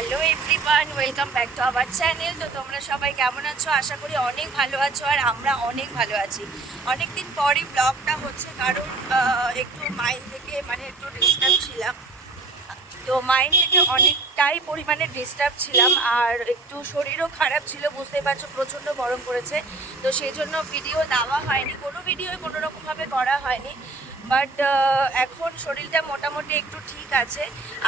Hello everyone, welcome back to our channel. তো তোমরা সবাই কেমন আছো? আশা করি অনেক ভালো আছো, আর আমরা অনেক ভালো আছি। অনেক দিন পরই ব্লগটা হচ্ছে, কারণ একটু মাইন্ড থেকে একটু ডিস্টার্ব ছিলাম। তো মাইন্ড থেকে অনেকটাই পরিমাণে ডিস্টার্ব ছিলাম, আর একটু শরীরও খারাপ ছিল, বুঝতেই পারছো, প্রচণ্ড গরম পড়েছে। তো সেই জন্য ভিডিও দেওয়া হয়নি, কোনো ভিডিও কোনোরকমভাবে করা হয়নি। বাট এখন শরীরটা মোটামুটি একটু ঠিক আছে,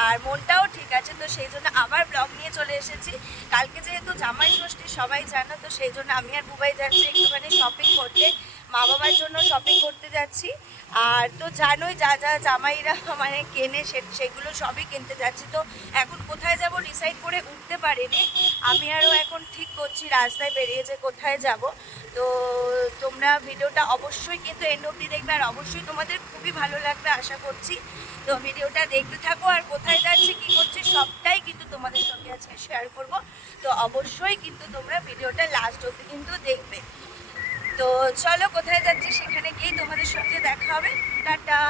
আর মনটাও ঠিক আছে। তো সেই জন্য আবার ব্লগ নিয়ে চলে এসেছি। কালকে যেহেতু জামাই ষষ্ঠী সবাই জানো, তো সেই জন্য আমি আর বুবাই যাচ্ছি একটুখানি শপিং করতে, মা বাবার জন্য শপিং করতে যাচ্ছি। আর তো জানোই, যা যা জামাইরা কেনে সেগুলো সবই কিনতে যাচ্ছি। তো এখন কোথায় যাব ডিসাইড করে উঠতে পারিনি, আমি আরও এখন ঠিক করছি রাস্তায় বেরিয়েছে কোথায় যাব। তো তোমরা ভিডিওটা অবশ্যই কিন্তু এন্ড অবধি দেখবে, আর অবশ্যই তোমাদের খুবই ভালো লাগবে আশা করছি। তো ভিডিওটা দেখতে থাকো, আর কোথায় যাচ্ছি কী করছি সবটাই কিন্তু তোমাদের সঙ্গে আজকে শেয়ার করব। তো অবশ্যই কিন্তু তোমরা ভিডিওটা লাস্ট অবধি কিন্তু দেখবে। তো চলো, কোথায় যাচ্ছি সেখানে গিয়েই তোমাদের সঙ্গে দেখা হবে। টাটা।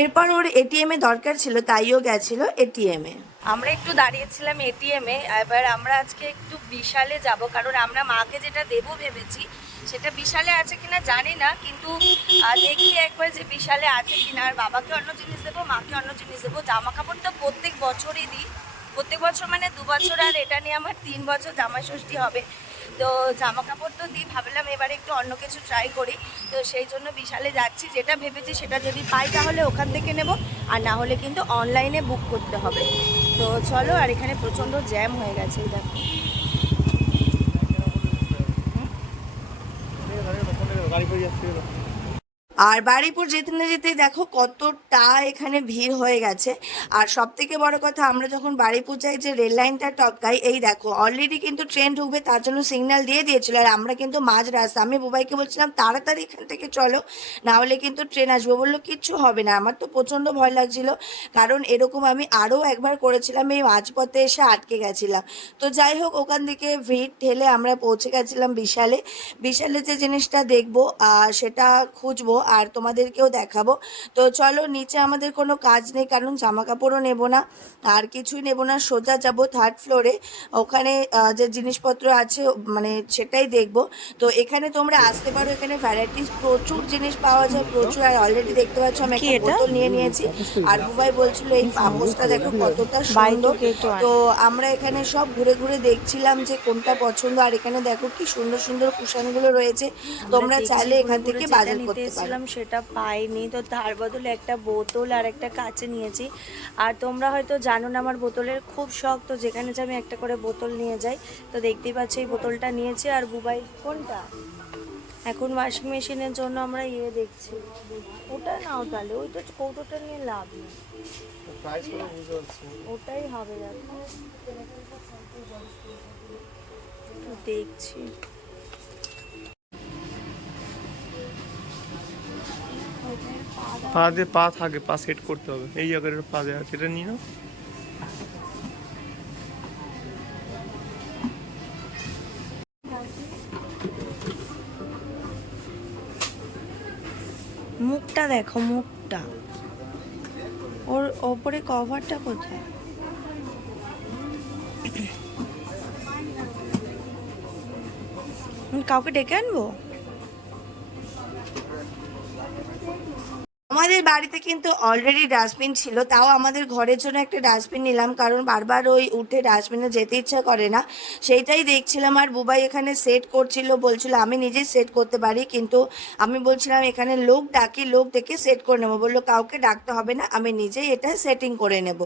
এরপর ওর এটিএমে দরকার ছিল, তাইও গেছিল এটিএমে। আমরা একটু দাঁড়িয়েছিলাম এটিএমে। এবার আমরা আজকে একটু বিশালে যাব, কারণ আমরা মাকে যেটা দেবো ভেবেছি সেটা বিশালে আছে কিনা জানি না, কিন্তু দেখি একবার যে বিশালে আছে কিনা। আর বাবাকে অন্য জিনিস দেবো, মাকে অন্য জিনিস দেবো। জামা কাপড় তো প্রত্যেক বছরই দিই, প্রত্যেক বছর 2 বছর, আর এটা নিয়ে আমার 3 বছর জামাই ষষ্ঠী হবে। তো জামা কাপড় তো দিই, ভাবলাম এবারে একটু অন্য কিছু ট্রাই করি। তো সেই জন্য বিশালে যাচ্ছি, যেটা ভেবেছি সেটা যদি পাই তাহলে ওখান থেকে নেব, আর না হলে কিন্তু অনলাইনে বুক করতে হবে। তো চলো, আর এখানে প্রচণ্ড জ্যাম হয়ে গেছে, দেখো। আর বারুইপুর যেতে না যেতেই দেখো কতটা এখানে ভিড় হয়ে গেছে। আর সব থেকে বড় কথা, আমরা যখন বারুইপুর যাই যে রেল লাইনটা টপকাই, এই দেখো অলরেডি কিন্তু ট্রেন ঢুকবে, তার জন্য সিগন্যাল দিয়ে দিয়েছিল। আর আমরা কিন্তু মাঝ রাস্তা, আমি বুবাইকে বলছিলাম তাড়াতাড়ি এখান থেকে চলো, না হলে কিন্তু ট্রেন আসবো। বললো কিচ্ছু হবে না। আমার তো প্রচণ্ড ভয় লাগছিল, কারণ এরকম আমি আরও একবার করেছিলাম, এই মাঝপথে এসে আটকে গেছিলাম। তো যাই হোক, ওখান থেকে ভিড় ঠেলে আমরা পৌঁছে গেছিলাম বিশালে। বিশালে যে জিনিসটা দেখবো সেটা খুঁজবো আর তোমাদেরকেও দেখাবো। তো চলো, নিচে আমাদের কোনো কাজ নেই, কারণ জামা কাপড়ও নেবো না, আর কিছুই নেবো না। সোজা যাব 3rd ফ্লোরে, ওখানে যে জিনিসপত্র আছে সেটাই দেখবো। তো এখানে তোমরা আসতে পারো, এখানে ভ্যারাইটিস প্রচুর জিনিস পাওয়া যায়, প্রচুর। আর অলরেডি দেখতে পাচ্ছ আমি একটা বোতল নিয়ে নিয়েছি। আর বুবাই বলছিল এই পাপোশটা দেখো কতটা সুন্দর। তো আমরা এখানে সব ঘুরে ঘুরে দেখছিলাম যে কোনটা পছন্দ। আর এখানে দেখো কি সুন্দর সুন্দর কুশনগুলো রয়েছে, তোমরা চাইলে এখান থেকে বাজার করতে পারো। সেটা পাইনি, তো তার বদলে একটা বোতল আর একটা কাঁচে নিয়েছি। আর তোমরা হয়তো জানো না, আমার বোতলের খুব শখ, তো যেখানে যে আমি একটা করে বোতল নিয়ে যাই। তো দেখতেই পাচ্ছি এই বোতলটা নিয়েছি। আর বুবাই কোনটা, এখন ওয়াশিং মেশিনের জন্য আমরা দেখছি, ওটা নাও তাহলে, ওই তো কৌটোটা নিয়ে লাভ নেই, ওটাই হবে। দেখো দেখছি। পা দিয়ে পা থাকে, পা সেট করতে হবে, এই জায়গাটা পা দেওয়া আছে, এটা নিয়ে নাও। মুখটা দেখো, মুখটা, ওর ওপরে কভারটা কোথায়? কাউকে ডেকে আনবো? আমাদের বাড়িতে কিন্তু অলরেডি ডাস্টবিন ছিল, তাও আমাদের ঘরের জন্য একটা ডাস্টবিন নিলাম, কারণ বারবার ওই উঠে ডাস্টবিনে যেতে ইচ্ছা করে না, সেইটাই দেখছিলাম। আর বুবাই এখানে সেট করছিল, বলছিল আমি নিজেই সেট করতে পারি, কিন্তু আমি বলছিলাম এখানে লোক ডাকি, লোক ডেকে সেট করে নেবো। বললো কাউকে ডাকতে হবে না, আমি নিজেই এটা সেটিং করে নেব।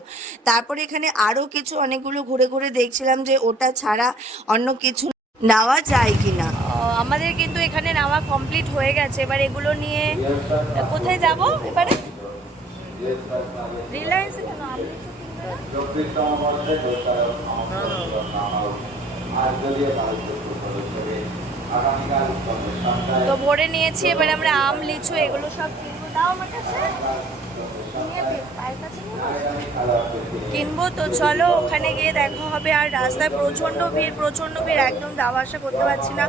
তারপরে এখানে আরও কিছু অনেকগুলো ঘুরে ঘুরে দেখছিলাম যে ওটা ছাড়া অন্য কিছু নেওয়া যায় কিনা। আমাদের কিন্তু এখানে নেওয়া কমপ্লিট হয়ে গেছে। এবার এগুলো নিয়ে কোথায় যাব? এবারে রিলায়েন্সে কেন? তো ভরে নিয়েছি, এবার আমরা আম, লিচু এগুলো সব কিনবো। দাও আমার কাছে, কিনবো। তো চলো, ওখানে গিয়ে দেখা হবে। আর রাস্তায় প্রচণ্ড ভিড়, প্রচণ্ড ভিড়, একদম যাওয়া আসা করতে পারছি না।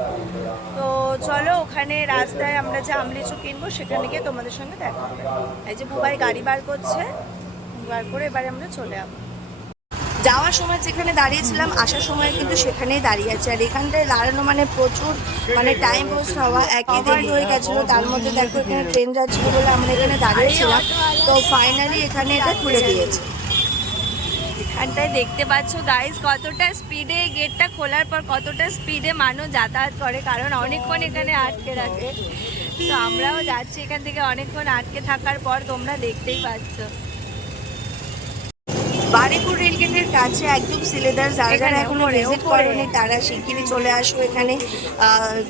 তো চলো, ওখানে রাস্তায় আমরা যে আম লিচু কিনবো সেখানে গিয়ে তোমাদের সঙ্গে দেখা হবে। এই যে বুবাই গাড়ি বার করছে, বার করে এবারে আমরা চলে যাবো। যাওয়ার সময় যেখানে দাঁড়িয়েছিলাম আসার সময় কিন্তু সেখানেই দাঁড়িয়ে আছে। আর এখানটায় দাঁড়ানো মানে প্রচুর মানে টাইম ওয়েস্ট হওয়া, একই দেরি হয়ে গেছিলো। তার মধ্যে দেখো এখানে ট্রেন যাচ্ছিলো বলে আমরা এখানে দাঁড়িয়েছিলাম, তো ফাইনালি এখানে এটা খুলে দিয়েছে। এখানটায় দেখতে পাচ্ছ গাইস কতটা স্পিডে, গেটটা খোলার পর কতটা স্পিডে মানুষ যাতায়াত করে, কারণ অনেকক্ষণ এখানে আটকে রাখে। তো আমরাও যাচ্ছি এখান থেকে অনেকক্ষণ আটকে থাকার পর, তোমরা দেখতেই পাচ্ছ। বারুইপুর রেলগেটের কাছে একদম সিলেদার, যারা এখনো ভিজিট করেনি তারা শিগগিরই চলে আসো এখানে।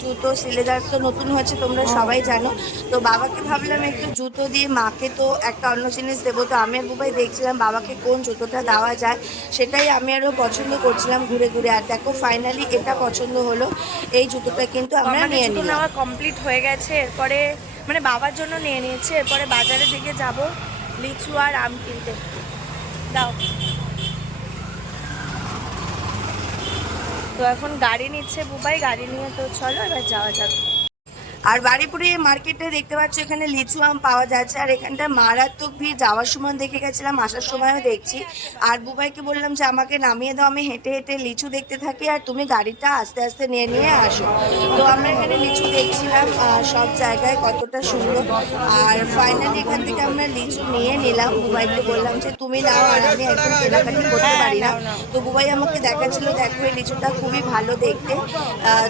জুতো সিলেদার তো নতুন হয়েছে তোমরা সবাই জানো। তো বাবাকে ভাবলাম একটু জুতো দিয়ে, মাকে তো একটা অন্য জিনিস দেবো। তো আমি আর বুবাই দেখছিলাম বাবাকে কোন জুতোটা দেওয়া যায়, সেটাই আমি আরও পছন্দ করছিলাম ঘুরে ঘুরে। আর দেখো ফাইনালি এটা পছন্দ হলো, এই জুতোটা কিন্তু আমরা নিয়ে নিলাম। নেওয়া কমপ্লিট হয়ে গেছে, এরপরে মানে বাবার জন্য নিয়ে নিয়েছে। এরপরে বাজারের দিকে যাব লিচু আর আম কিনতে। দাও। তো এখন গাড়ি নিচ্ছে বুবাই, গাড়ি নিয়ে তো চলো এবার যাওয়া যাক। আর বারুইপুরে মার্কেটে দেখতে পাচ্ছ এখানে লিচু আম পাওয়া যাচ্ছে। আর এখানটা মারাত্মক ভিড়, যাওয়ার সময় দেখে গেছিলাম, আসার সময়ও দেখছি। আর বুবাইকে বললাম যে আমাকে নামিয়ে দাও, আমি হেঁটে হেঁটে লিচু দেখতে থাকি আর তুমি গাড়িটা আস্তে আস্তে নিয়ে নিয়ে আসো। তো আমরা এখানে লিচু দেখছিলাম সব জায়গায় কতটা সুন্দর। আর ফাইনালি এখান থেকে আমরা লিচু নিয়ে নিলাম। বুবাইকে বললাম যে তুমি নাও, আর আমি একদম কেনাকাটি করতে পারি না। তো বুবাই আমাকে দেখাচ্ছিল, দেখো এই লিচুটা খুবই ভালো দেখতে,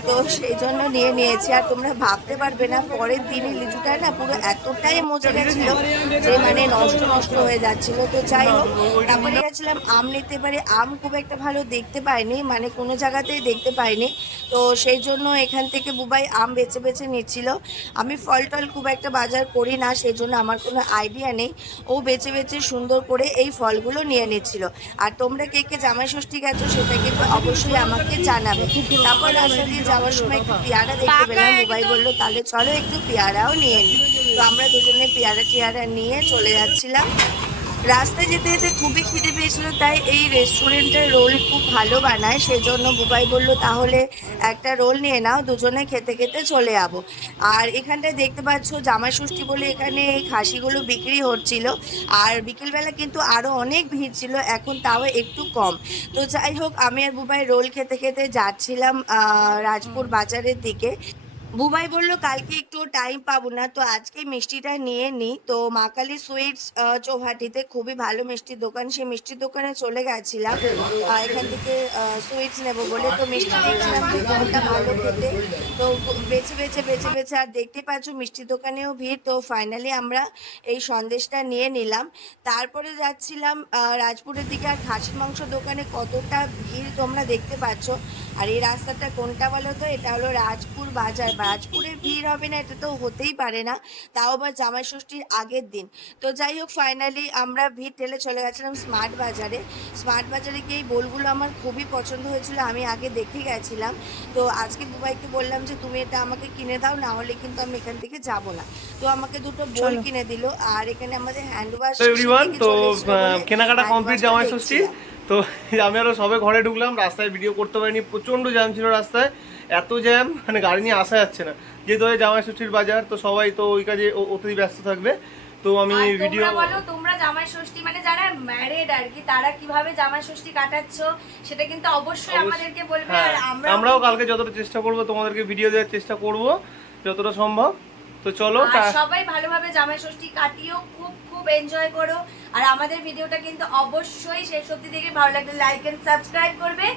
তো সেই জন্য নিয়ে নিয়েছি। আর তোমরা ভাবতে পারবে না, পরের দিনে লিচুটা না পুরো এতটাই মজে গেছিল যে মানে নষ্ট নষ্ট হয়ে যাচ্ছিল। তো যাই হোক, তারপরে গেছিলাম আম নিতে পারি। আম খুব একটা ভালো দেখতে পাইনি, মানে কোনো জায়গাতেই দেখতে পাইনি। তো সেই জন্য এখান থেকে বুবাই আম বেছে বেছে নিচ্ছিল। আমি ফল টল খুব একটা বাজার করি না, সেই জন্য আমার কোনো আইডিয়া নেই। ও বেছে বেছে সুন্দর করে এই ফলগুলো নিয়ে নিচ্ছিল। আর তোমরা কে কে জামাই ষষ্ঠী গেছো সেটা কিন্তু অবশ্যই আমাকে জানাবে। তারপর রাস্তা দিয়ে যাওয়ার সময় একটু পেয়ারা দেখতে পেলাম, বুবাই বললো তাহলে চলো একটু পেয়ারাও নিয়ে নিই। তো আমরা দুজনে পেয়ারা টিয়ারা নিয়ে চলে যাচ্ছিলাম। রাস্তায় যেতে যেতে খুবই খিদে পেয়েছিল, তাই এই রেস্টুরেন্টের রোল খুব ভালো বানায়, সেজন্য বুবাই বলল তাহলে একটা রোল নিয়ে নাও, দুজনে খেতে খেতে চলে যাবো। আর এখানটায় দেখতে পাচ্ছ জামাই ষষ্ঠী বলে এখানে এই খাসিগুলো বিক্রি হচ্ছিল। আর বিকেলবেলা কিন্তু আরও অনেক ভিড় ছিল, এখন তাও একটু কম। তো যাই হোক, আমি আর বুবাই রোল খেতে খেতে যাচ্ছিলাম রাজপুর বাজারের দিকে। বুবাই বলল কালকে একটু টাইম পাবো না, তো আজকে মিষ্টিটা নিয়ে নিই। তো মা কালী সুইটস চৌহাটিতে খুবই ভালো মিষ্টির দোকান, সেই মিষ্টির দোকানে চলে গেছিলাম এখান থেকে সুইটস নেবো বলে। তো মিষ্টি দেখছিলাম যে কোনটা ভালো খেতে, তো বেছে বেছে বেছে বেছে, আর দেখতে পাচ্ছ মিষ্টির দোকানেও ভিড়। তো ফাইনালি আমরা এই সন্দেশটা নিয়ে নিলাম। তারপরে যাচ্ছিলাম রাজপুরের দিকে। আর খাসির মাংস দোকানে কতটা ভিড় তোমরা দেখতে পাচ্ছ। আর এই রাস্তাটা কোনটা বলো তো, এটা হলো রাজপুর বাজার। রাজপুরে ভিড় হবে না এটা তো হতেই পারে না, তাও আবার জামাই ষষ্ঠীর আগের দিন। তো যাই হোক, ফাইনালি আমরা ভিড় ঠেলে চলে গেছিলাম স্মার্ট বাজারে। স্মার্ট বাজারে গিয়ে এই বোলগুলো আমার খুবই পছন্দ হয়েছিল, আমি আগে দেখে গেছিলাম। তো আজকে বুবাইকে বললাম যে তুমি এটা আমাকে কিনে দাও, না হলে কিন্তু আমি এখান থেকে যাব না। তো আমাকে দুটো বোল কিনে দিল। আর এখানে আমাদের হ্যান্ড ওয়াশ, তো কেনাকাটা কমপ্লিট জামাই ষষ্ঠী। তো আমি আরো সবে ঘরে ঢুকলাম, রাস্তায় ভিডিও করতে পারিনি, প্রচন্ড জ্যাম ছিল রাস্তায়, এত জ্যাম মানে গাড়ি নিয়ে আসা যাচ্ছে না। যেহেতু জামাই ষষ্ঠীর বাজার, তো সবাই তো ওই কাজে অতি ব্যস্ত থাকবে। তো আমি ভিডিও বলো, তোমরা জামাই ষষ্ঠী মানে যারা ম্যারিড আর কি, তারা কিভাবে জামাই ষষ্ঠী কাটাচ্ছো সেটা কিন্তু অবশ্যই আমাদেরকে বলবে। আর আমরাও কালকে যতটা চেষ্টা করব তোমাদেরকে ভিডিও দেওয়ার চেষ্টা করব যতটা সম্ভব। তো চলো, সবাই ভালোভাবে জামাই ষষ্ঠী কাটিও, খুব খুব এনজয় করো। আর আমাদের ভিডিওটা কিন্তু অবশ্যই শেষ অবধি দেখে ভালো লাগলে লাইক এন্ড সাবস্ক্রাইব করবে।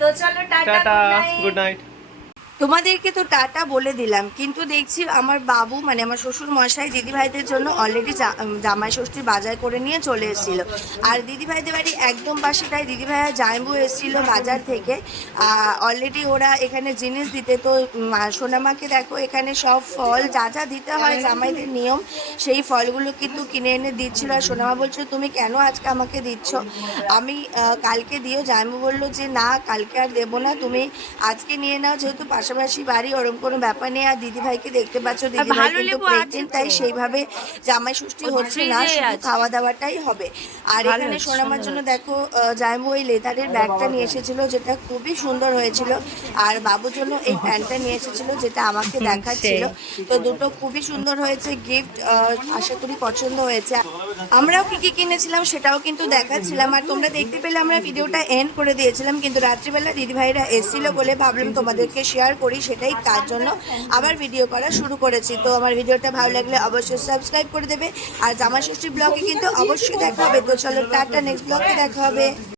তো চলো, টাটা, গুড নাইট। তোমাদেরকে তো টাটা বলে দিলাম, কিন্তু দেখছি আমার বাবু মানে আমার শ্বশুর মশাই দিদিভাইদের জন্য অলরেডি জামাই ষষ্ঠীর বাজার করে নিয়ে চলে এসেছিল। আর দিদিভাইদের বাড়ি একদম পাশে, তাই দিদিভাইয়া জামাইবু এসেছিল বাজার থেকে। অলরেডি ওরা এখানে জিনিস দিতে। তো সোনামাকে দেখো এখানে সব ফল যা যা দিতে হয় জামাইদের নিয়ম, সেই ফলগুলো কিন্তু কিনে এনে দিচ্ছিল। আর সোনামা বলছিল তুমি কেন আজকে আমাকে দিচ্ছ, আমি কালকে দিও। জামাইবু বললো যে না কালকে আর দেবো না, তুমি আজকে নিয়ে নাও, যেহেতু পাশাপাশি বাড়ি, ওরকম কোনো ব্যাপার নেই। আর দিদিভাইকে দেখতে পাচ্ছ, দিদিভাই ভালো কিন্তু লেবু আছে প্রেগনেন্ট, তাই তো। সেইভাবে জামাই ষষ্ঠী হচ্ছে না, ফ্রিজে শুধু আছে। খাওয়া দাওয়াটাই হবে। আর ভালো এখানে হচ্ছে, সোনামার সুন্দর জন্য হচ্ছে। দেখো জামাইবু ওই লেদারের ব্যাগটা নিয়ে এসেছিল, যেটা খুবই সুন্দর হয়েছিল। আর বাবুর জন্য এই প্যান্টটা নিয়ে এসেছিল, যেটা আমাকে দেখাচ্ছিল। তো দুটো খুবই সুন্দর হয়েছে গিফট, আশা করি পছন্দ হয়েছে। আমরাও কি কি কিনেছিলাম সেটাও কিন্তু দেখাচ্ছিলাম, আর তোমরা দেখতে পেলে আমরা ভিডিওটা এন্ড করে দিয়েছিলাম, কিন্তু রাত্রিবেলা দিদিভাইরা এসেছিল বলে ভাবলাম তোমাদেরকে শেয়ার করি, সেটাই তার জন্য আবার ভিডিও করা শুরু করেছি। তো আমার ভিডিওটা ভালো লাগলে অবশ্যই সাবস্ক্রাইব করে দেবে, আর জামাই ষষ্ঠী ব্লগে কিন্তু অবশ্যই দেখা হবে। তো চলো টাটা, নেক্সট ব্লগে দেখা হবে।